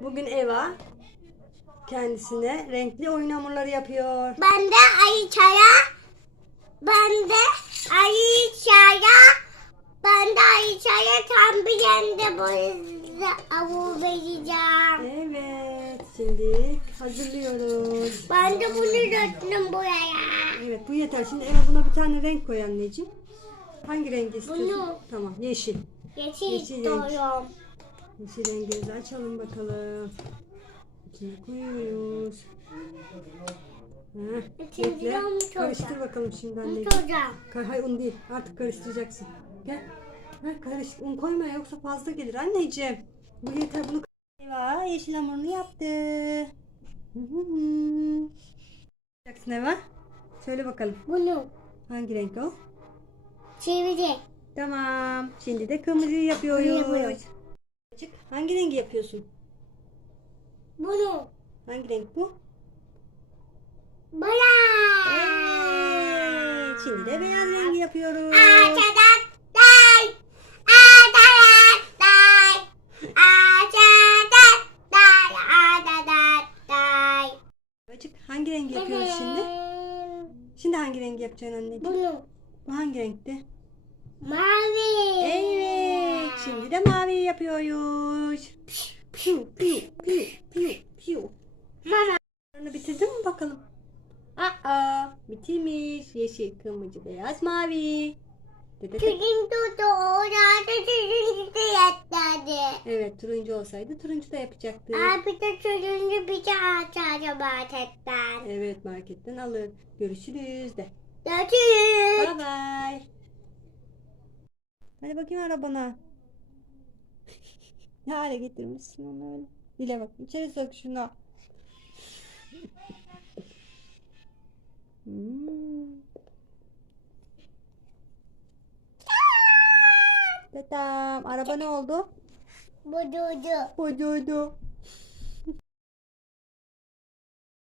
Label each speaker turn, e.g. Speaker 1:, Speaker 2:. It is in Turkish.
Speaker 1: Bugün Eva kendisine renkli oyun hamurları yapıyor.
Speaker 2: Ben de Ayça'ya ben de Ayça'ya ben de Ayça'ya tam bir boyası avu vereceğim.
Speaker 1: Evet, şimdi hazırlıyoruz.
Speaker 2: Ben de bunu döktüm buraya.
Speaker 1: Evet, bu yeter. Şimdi Eva buna bir tane renk koy anneciğim. Hangi rengi istiyorsun?
Speaker 2: Bunu.
Speaker 1: Tamam, yeşil.
Speaker 2: Yeşil
Speaker 1: Yeşil renk. Yeşil rengimizi açalım bakalım. İçine koyuyoruz. Bekle. Karıştır bakalım şimdi.
Speaker 2: Tutacağım.
Speaker 1: Kar- Hayır un değil. Artık karıştıracaksın. Gel. Ha, karış. Un koyma yoksa fazla gelir anneciğim. Bu yeter bunu. Eva yeşil hamurunu yaptı. Yapacaksın Eva. Söyle bakalım.
Speaker 2: Bunu
Speaker 1: Hangi renk o?
Speaker 2: çeviri.
Speaker 1: Tamam. Şimdi de kırmızıyı yapıyoruz.
Speaker 2: Bunu yapıyoruz.
Speaker 1: Çık. Hangi rengi yapıyorsun?
Speaker 2: Bunu.
Speaker 1: Hangi renk bu?
Speaker 2: Bırak.
Speaker 1: Evet. Şimdi de beyaz rengi yapıyoruz.
Speaker 2: Arkadaşlar. Arkadaşlar. Arkadaşlar. Arkadaşlar.
Speaker 1: Açık. Hangi rengi yapıyoruz şimdi? Şimdi hangi rengi yapacaksın anneciğim?
Speaker 2: Bunu.
Speaker 1: Bu hangi renkti?
Speaker 2: Mavi.
Speaker 1: Evet. Şimdi de mavi yapıyoruz. Piu piu piu piu piu.
Speaker 2: Mama.
Speaker 1: Bitirdin mi bakalım? Aa, bitirmiş. Yeşil, kırmızı, beyaz, mavi.
Speaker 2: Tülin tuttu. Orada tülin de yatladı.
Speaker 1: Evet, turuncu olsaydı turuncu da yapacaktı.
Speaker 2: Abi de tülünü bir açardı marketten.
Speaker 1: Evet, marketten alır. Görüşürüz de.
Speaker 2: Görüşürüz.
Speaker 1: Bye bye. Hadi bakayım arabana. Ne hale getirmişsin onu öyle. Dile bak. İçeri sok şunu. Hmm. Tatam. Araba ne oldu?
Speaker 2: Bu durdu.
Speaker 1: Buydu.